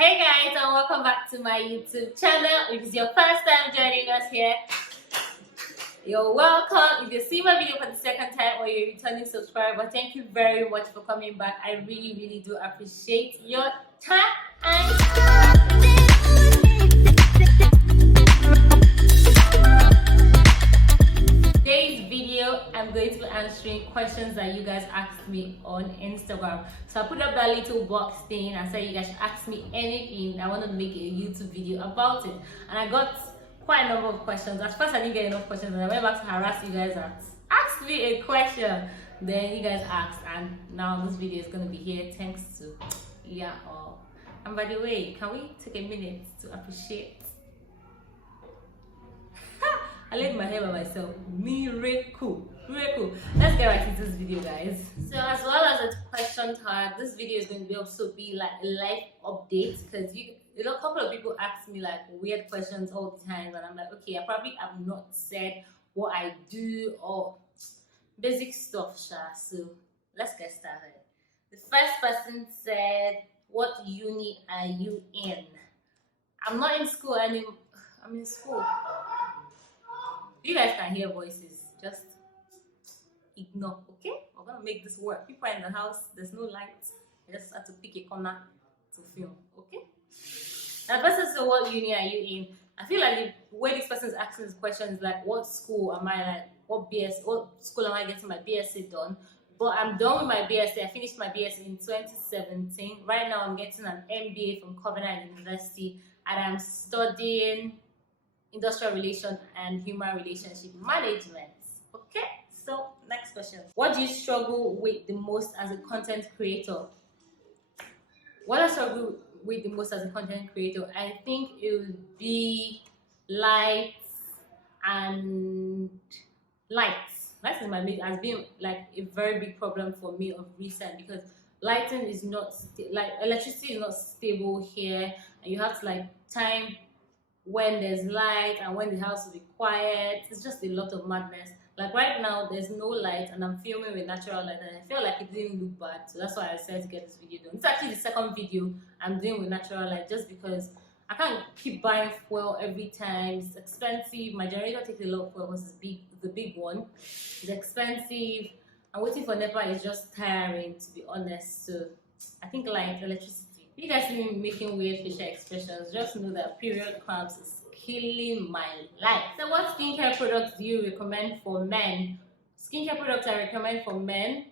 Hey guys, and welcome back to my YouTube channel. If it's your first time joining us here, you're welcome. If you see my video for the second time or you're a returning subscriber, thank you very much for coming back. I really do appreciate your time. Today's video, I'm going to be answering questions that you guys asked me on Instagram. So I put up that little box thing and said you guys should ask me anything. I want to make a YouTube video about it. And I got quite a number of questions. At first I didn't get enough questions and I went back to harass you guys and ask me a question. Then you guys asked and now this video is going to be here thanks to all. And by the way, can we take a minute to appreciate? I laid my hair by myself. Miracle. Let's get right into this video, guys. So as well as a question tag, this video is going to also be like a life update because a couple of people ask me like weird questions all the time and I'm like, okay, I probably have not said what I do or basic stuff, Sha. So let's get started. The first person said, what uni are you in? I'm not in school anymore. I'm in school. You guys can hear voices, just ignore, okay? We're gonna make this work. People are in the house, there's no light. I just have to pick a corner to film, okay? Now, person said, what uni are you in? I feel like the way this person is asking this question is like, what school am I like? What school am I getting my BSc done? But I'm done with my BSc. I finished my BSc in 2017. Right now, I'm getting an MBA from Covenant University, and I'm studying industrial relations and human relationship management. Okay, so next question. What do you struggle with the most as a content creator? What I struggle with the most as a content creator, I think it would be lights. Lights has been like a very big problem for me of recent because lighting is not like electricity is not stable here, and you have to like time when there's light and when the house will be quiet. It's just a lot of madness. Like right now there's no light and I'm filming with natural light and I feel like it didn't look bad, so that's why I decided to get this video done. It's actually the second video I'm doing with natural light just because I can't keep buying fuel every time. It's expensive. My generator takes a lot of fuel because it's the big one. It's expensive and waiting for NEPA is just tiring, to be honest. So I think light, electricity. You guys see me making weird facial expressions, just know that period cramps is killing my life. So what skincare products do you recommend for men? Skincare products I recommend for men,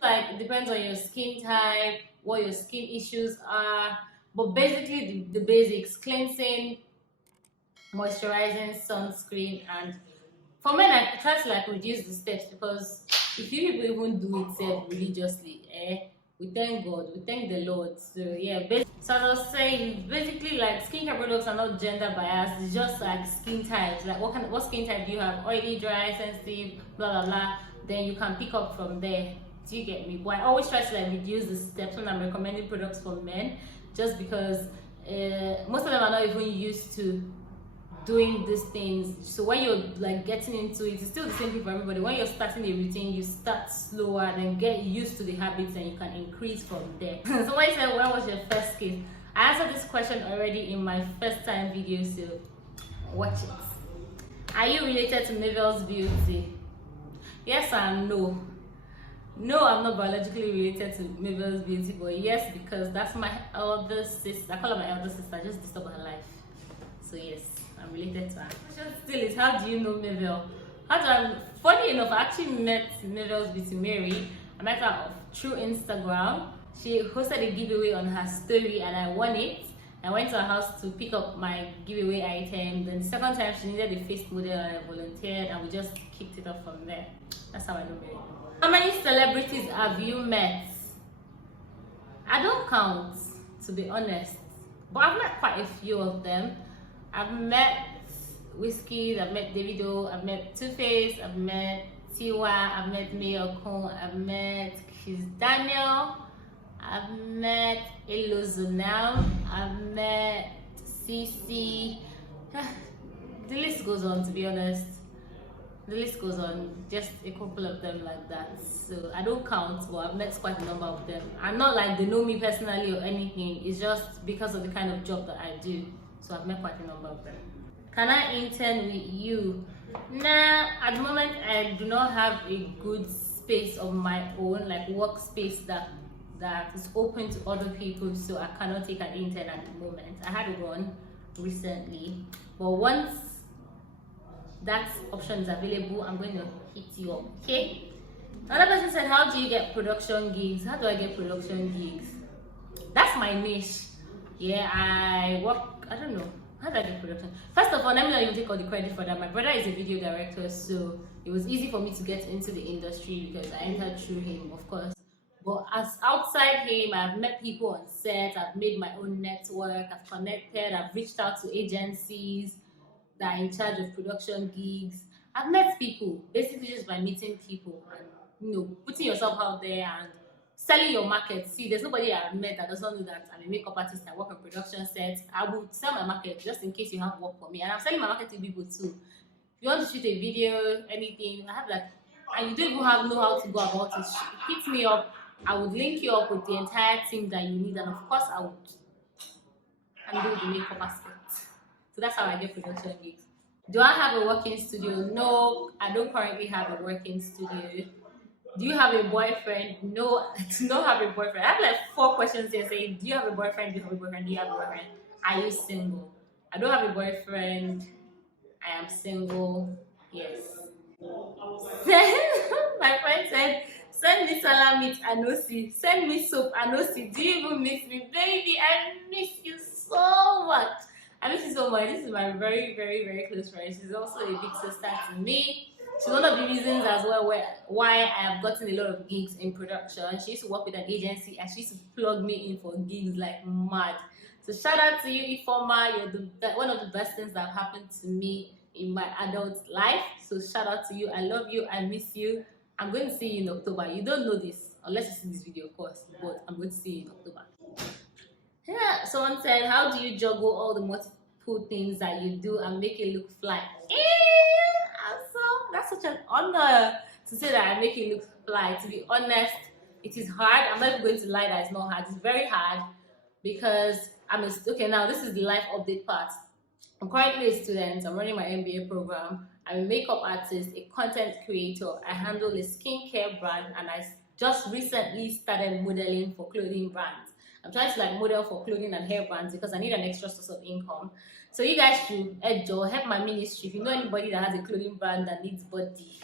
like it depends on your skin type, what your skin issues are, but basically the basics: cleansing, moisturizing, sunscreen. And for men I try to like reduce the steps because if you people even do it religiously, we thank God, we thank the Lord. So yeah, so as I was saying, basically like skincare products are not gender biased, it's just like skin types. Like what skin type do you have? Oily, dry, sensitive, blah blah blah. Then you can pick up from there. Do you get me? But I always try to like reduce the steps when I'm recommending products for men, just because most of them are not even used to doing these things. So when you're like getting into it, it's still the same thing for everybody. When you're starting a routine, you start slower and then get used to the habits and you can increase from there. So when you said when was your first kiss, I answered this question already in my first time video, so watch it. Are you related to Mabel's Beauty? Yes and no. No, I'm not biologically related to Mabel's Beauty, but yes, because that's my elder sister. I call her my elder sister. I just disturb her life. So yes, I'm related to her. The question still is, how do you know Mabel? Funny enough, I actually met Mabel's Beauty Mary. I met her through Instagram. She hosted a giveaway on her story and I won it. I went to her house to pick up my giveaway item. Then the second time she needed a face model and I volunteered and we just kicked it off from there. That's how I know Mary. How many celebrities have you met? I don't count, to be honest, but I've met quite a few of them. I've met Whiskey, I've met Davido, I've met Two-Face, I've met Tiwa, I've met Mayor Kong, I've met Kiss Daniel, I've met Elozonel, I've met CC. The list goes on, to be honest. The list goes on, just a couple of them like that. So I don't count, but I've met quite a number of them. I'm not like they know me personally or anything, it's just because of the kind of job that I do. So I've met quite a number of them. Can I intern with you? Nah, at the moment I do not have a good space of my own, like workspace that is open to other people, so I cannot take an intern at the moment. I had one recently, but once that option is available, I'm going to hit you up. Okay. Another person said, how do you get production gigs? How do I get production gigs? That's my niche. Yeah, I work, I don't know, how do I get production? First of all, let me not even take all the credit for that. My brother is a video director, so it was easy for me to get into the industry because I entered through him, of course. But as outside him, I've met people on set, I've made my own network, I've connected, I've reached out to agencies that are in charge of production gigs. I've met people basically just by meeting people and putting yourself out there and selling your market. See, there's nobody I've met that does not know that I'm a makeup artist. I work on production sets. I would sell my market just in case you have work for me, and I'm selling my market to people too. If you want to shoot a video, anything, I have that, and you don't even know how to go about it. Hit me up. I would link you up with the entire team that you need, and of course, I would handle the makeup aspect. So that's how I get production gigs. Do I have a working studio? No, I don't currently have a working studio. Do you have a boyfriend? No, I do not have a boyfriend. I have like 4 questions here saying, do you have a boyfriend? Do you have a boyfriend? Do you have a boyfriend? Are you single? I don't have a boyfriend. I am single. Yes. My friend said, send me salami and Anosi. Send me soap and Anosi. Do you even miss me? Baby, I miss you so much. I miss you so much. This is my very, very, very close friend. She's also a big sister to me. She's one of the reasons as well why I have gotten a lot of gigs in production. She used to work with an agency and she used to plug me in for gigs like mad. So shout out to you, Ifoma. You're one of the best things that have happened to me in my adult life. So shout out to you. I love you. I miss you. I'm going to see you in October. You don't know this unless you see this video, of course. But I'm going to see you in October. Yeah, someone said, how do you juggle all the multiple things that you do and make it look fly? That's such an honor to say that I make it look fly. To be honest, it is hard. I'm not even going to lie that it's not hard. It's very hard because okay, now this is the life update part. I'm currently a student. I'm running my MBA program. I'm a makeup artist, a content creator. I handle a skincare brand, and I just recently started modeling for clothing brands. I'm trying to like model for clothing and hair brands because I need an extra source of income. So you guys should help my ministry. If you know anybody that has a clothing brand that needs body,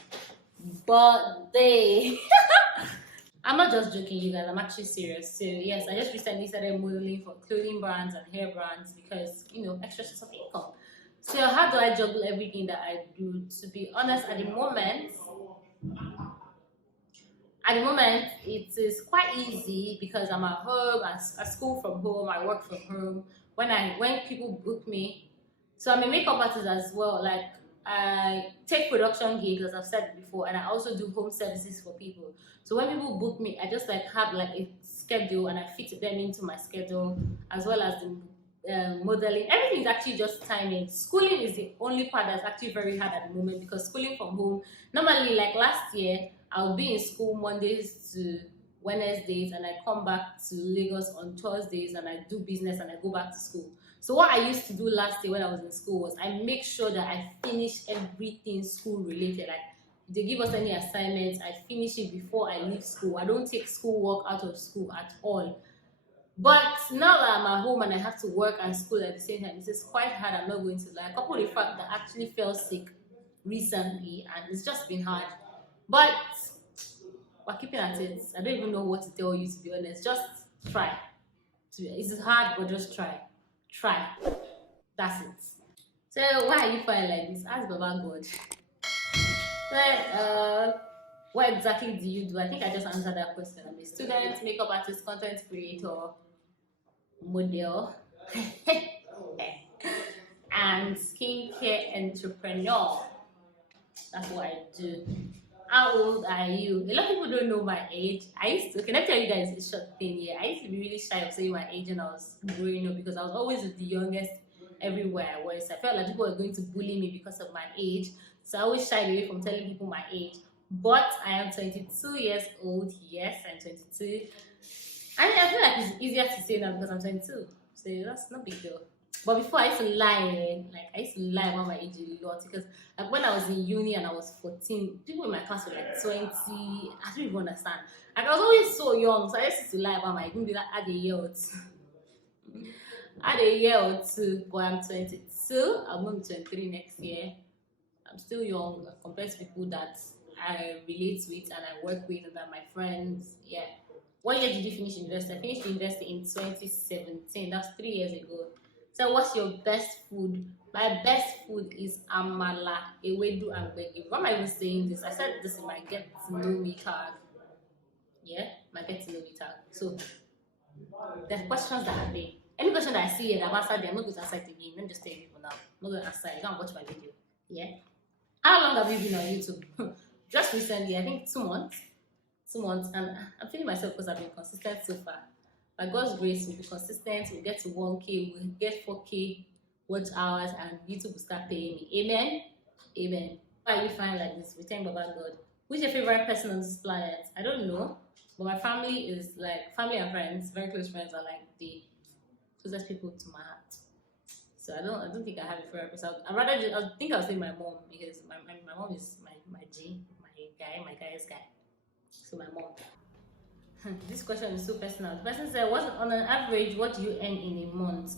I'm not just joking, you guys. I'm actually serious. So yes, I just recently started modeling for clothing brands and hair brands because extra source of income. So how do I juggle everything that I do? To be honest, at the moment, it is quite easy because I'm at home, I school from home, I work from home. When people book me, so I'm a makeup artist as well. Like I take production gigs, as I've said before, and I also do home services for people. So when people book me, I just like have like a schedule and I fit them into my schedule, as well as the modeling. Everything is actually just timing. Schooling is the only part that's actually very hard at the moment because schooling from home, normally like last year, I'll be in school Mondays to Wednesdays and I come back to Lagos on Thursdays and I do business and I go back to school. So what I used to do last year when I was in school was I make sure that I finish everything school related. Like if they give us any assignments, I finish it before I leave school. I don't take school work out of school at all. But now that I'm at home and I have to work and school at the same time, it's quite hard. I'm not going to lie. Couple with the fact that I actually fell sick recently and it's just been hard. But we're keeping at it. I don't even know what to tell you, to be honest. Just try. It's hard, but just try. Try. That's it. So why are you fine like this? Ask Baba God. So, what exactly do you do? I think I just answered that question. I'm a student, makeup artist, content creator, model, and skincare entrepreneur. That's what I do. How old are you? A lot of people don't know my age. Can I tell you guys a short thing here? I used to be really shy of saying my age when I was growing up because I was always the youngest everywhere I was. I felt like people were going to bully me because of my age. So I always shy away from telling people my age. But I am 22 years old. Yes, I'm 22. I feel like it's easier to say now because I'm 22. So that's no big deal. But before I used to lie, like I used to lie about my age a lot because like when I was in uni and I was 14, people in my class were like 20. I don't even understand. Like I was always so young, so I used to lie about my age. Maybe like add a year or two. Add a year or two, but I'm 22. I'm going to be 23 next year. I'm still young compared to people that I relate with and I work with and that my friends. Yeah. What year did you finish university? I finished university in 2017. That's 3 years ago. So what's your best food? My best food is amala, ewedu, and gbegiri. Why am I even saying this? I said this in my get to know me tag. Yeah, my get to know me tag. So the questions that are there. Any question that I see here that I've answered, I'm not going to answer it again. Let me just tell you people now. I'm not going to answer it. Go and watch my video. Yeah. How long have you been on YouTube? Just recently, I think 2 months. 2 months, and I'm feeling myself because I've been consistent so far. By God's grace, we'll be consistent. We'll get to 1K, we'll get 4K watch hours, and YouTube will start paying me. Amen. Amen. Why are we fine like this? We thank Baba God. Who's your favorite person on this planet? I don't know, but my family is like family and friends, very close friends are like the closest people to my heart. So I don't think I have a favorite person. I think I'll say my mom because my mom is my G, my guy's guy. So my mom. This question is so personal. The person said, "What on an average, what do you earn in a month?"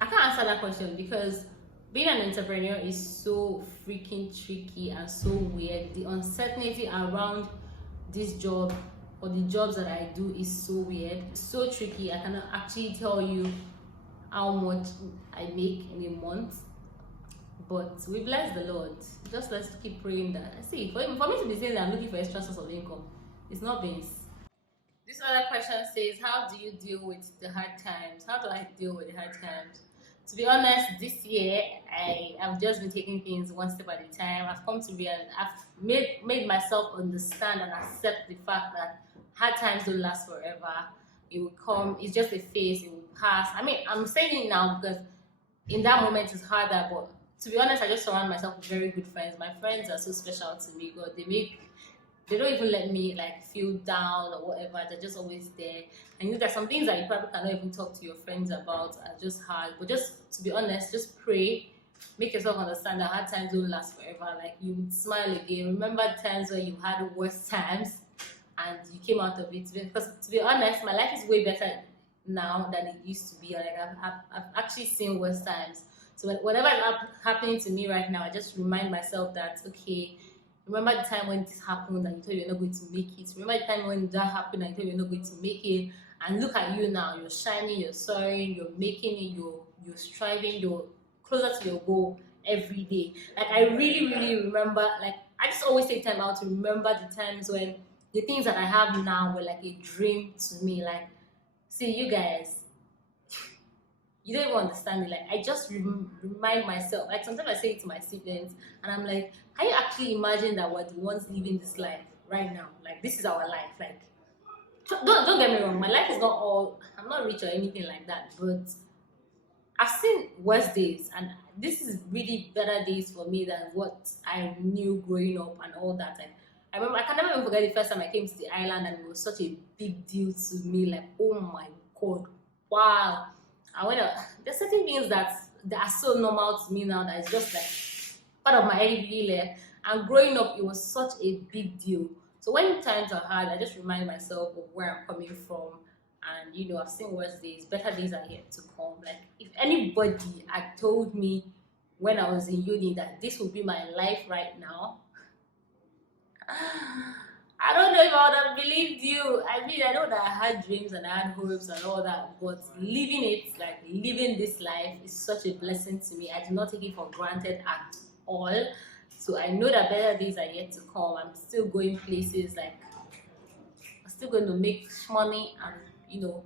I can't answer that question because being an entrepreneur is so freaking tricky and so weird. The uncertainty around this job or the jobs that I do is so weird. It's so tricky. I cannot actually tell you how much I make in a month. But we bless the Lord. Just let's keep praying that. See, for me to be saying that I'm looking for extra source of income, it's not beans. This other question says, how do you deal with the hard times? How do I deal with the hard times? To be honest, this year I have just been taking things one step at a time. I've come to realize, I've made myself understand and accept the fact that hard times don't last forever. It will come, it's just a phase, it will pass. I mean, I'm saying it now because in that moment it's harder, but to be honest, I just surround myself with very good friends. My friends are so special to me. God, they don't even let me like feel down or whatever. They're just always there. And you know there's some things that you probably cannot even talk to your friends about are just hard. But just to be honest, just pray. Make yourself understand that hard times don't last forever. Like you would smile again. Remember times where you had worse times and you came out of it. Because to be honest, my life is way better now than it used to be. Like I've actually seen worse times. So whatever is happening to me right now, I just remind myself that, okay, remember the time when this happened and you thought you're not going to make it. Remember the time when that happened and you thought you're not going to make it. And look at you now. You're shining, you're soaring, you're making it, you're striving, you're closer to your goal every day. Like I really, really remember, like I just always take time out to remember the times when the things that I have now were like a dream to me. Like, see, you guys, you don't even understand it. Like I just remind myself. Like sometimes I say it to my students, and I'm like, "Can you actually imagine that we're the ones living this life right now? Like this is our life. Like don't get me wrong. My life is not all. I'm not rich or anything like that. But I've seen worse days, and this is really better days for me than what I knew growing up and all that. And I remember I can never even forget the first time I came to the island, and it was such a big deal to me. Like, oh my God, wow. There's certain things that are so normal to me now that it's just like part of my everyday life. And growing up, it was such a big deal. So when times are hard, I just remind myself of where I'm coming from. And you know, I've seen worse days, better days are yet to come. Like if anybody had told me when I was in uni that this would be my life right now, I don't know if I would have believed you. I mean, I know that I had dreams and I had hopes and all that, but living it, like living this life, is such a blessing to me. I do not take it for granted at all. So I know that better days are yet to come. I'm still going places, like I'm still going to make money and you know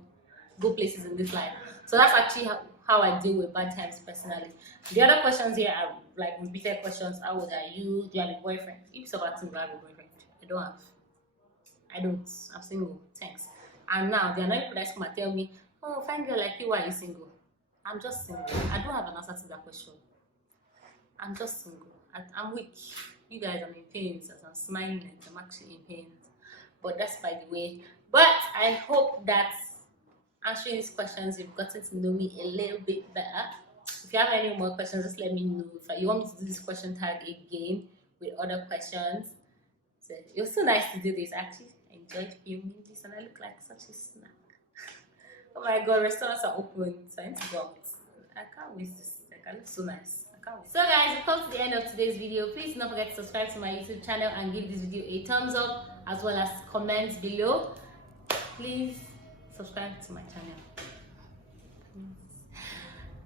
go places in this life. So that's actually how I deal with bad times personally. The other questions here are like repeated questions. How old are you? Do you have a boyfriend? If so, I have a boyfriend. I don't have. I don't. I'm single. Thanks. And now there are no people that come and tell me, "Oh, fine girl like you, why are you single?" I'm just single. I don't have an answer to that question. I'm just single. I'm weak. You guys, I'm in pains as I'm smiling, like I'm actually in pains. But that's by the way. But I hope that answering these questions, you've gotten to know me a little bit better. If you have any more questions, just let me know. If you want me to do this question tag again with other questions, so it was so nice to do this. Actually, I enjoyed filming this, and I look like such a snack. Oh my god, restaurants are open, so I need to go out. I can't waste this. Like, I look so nice. I can't wait. So guys, we've come to the end of today's video. Please don't forget to subscribe to my YouTube channel and give this video a thumbs up, as well as comment below. Please subscribe to my channel.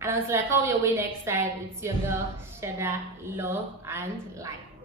And until I come your way next time, it's your girl Pasheda. Love and light.